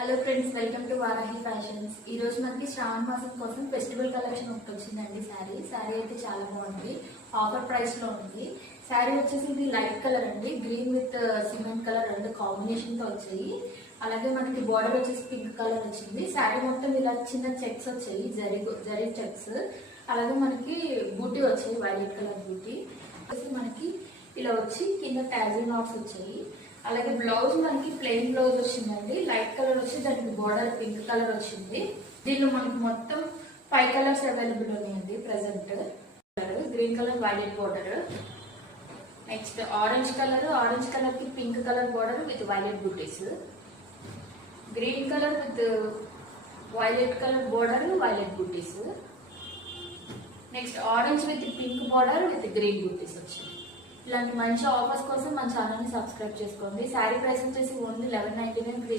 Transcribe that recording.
Hello friends, welcome to Varahi fashions. ఈ రోజు మనకి శ్రావణ మాసం కోసం ఫెస్టివల్ కలెక్షన్ ఒకటి వచ్చిందండి. శారీ అయితే చాలా బాగుంది, ఆఫర్ ప్రైస్ లో ఉంది. శారీ వచ్చేసి ఇది లైట్ కలర్ అండి, గ్రీన్ విత్ సిమెంట్ కలర్ రెండు కాంబినేషన్ తో వచ్చాయి. అలాగే మనకి బార్డర్ వచ్చేసి పింక్ కలర్ వచ్చింది. శారీ మొత్తం ఇలా చిన్న చెక్స్ వచ్చాయి, జరీ చెక్స్. అలాగే మనకి బూటీ వచ్చాయి, వైలెట్ కలర్ బూటీ. మనకి ఇలా వచ్చి కింద టాజిల్ నాట్స్ వచ్చాయి. అలాగే బ్లౌజ్ మనకి ప్లెయిన్ బ్లౌజ్ వచ్చిందండి, లైట్ కలర్ వచ్చి దానికి బోర్డర్ పింక్ కలర్ వచ్చింది. దీనిలో మనకి మొత్తం 5 కలర్స్ అవైలబుల్ ఉన్నాయండి present. Green colour violet border, next orange colour కి pink colour border with violet buttis, green colour with violet colour border violet buttis, next orange with pink border with green buttis వచ్చాయి. ఇలాంటి మంచి offers కోసం మన ఛానల్ ని subscribe చేసుకోండి. Sari price వచ్చేసి only 1199 free.